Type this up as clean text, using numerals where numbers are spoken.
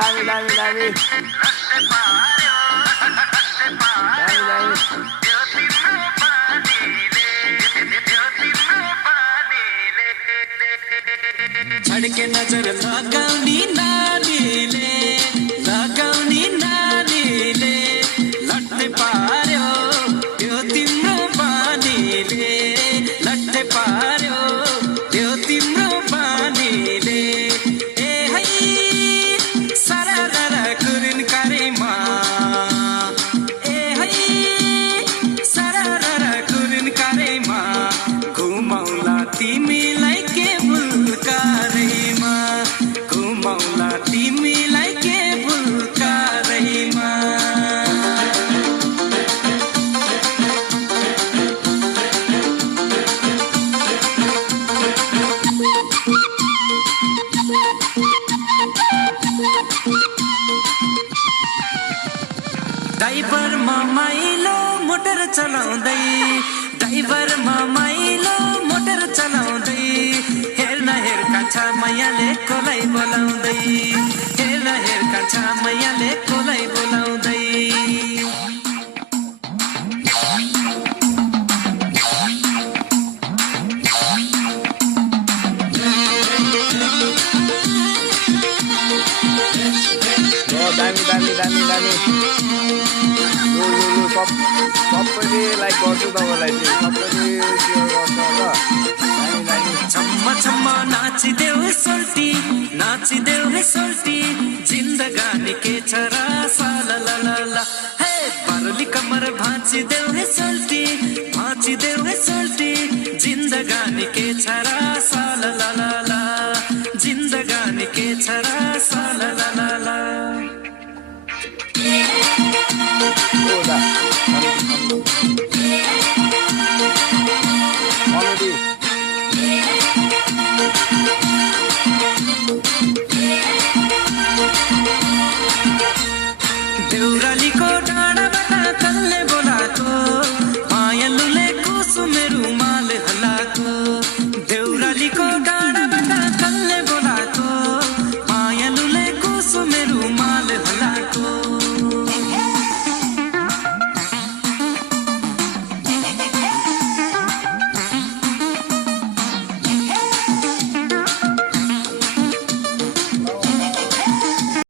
दामी दामी दामी छड्के नजर लगाउने नानीले लट्टे पार्यो त्यो तिम्रो बानीले लट्टे पार्यो त्यो तिम्रो बानीले ए है सरर कुरिन करेमा ए है सरर कुरिन करेमा घुमाउला तिमीलाई के बुलकारेमा घुमाउला तिमीलाई के बुलकारेमा ड्राइभरमा माइलो मोटर चलाउँदै ड्राइभरमा माइलो मोटर चलाउँदै हेर्न हेर कान्छा मैयाले कोलाई बोलाउँदै हेर्न हेर कान्छा मैयाले कोलाई बोलाउँदै दामी दामी दामी दामी सबैले लाइक गर्छु तपाईँलाई चाहिँ सबैले सेयर गर्छ ल दामी दामी छम्म छम्म नाचिदेऊ सोल्टी जिन्दगानी के छ र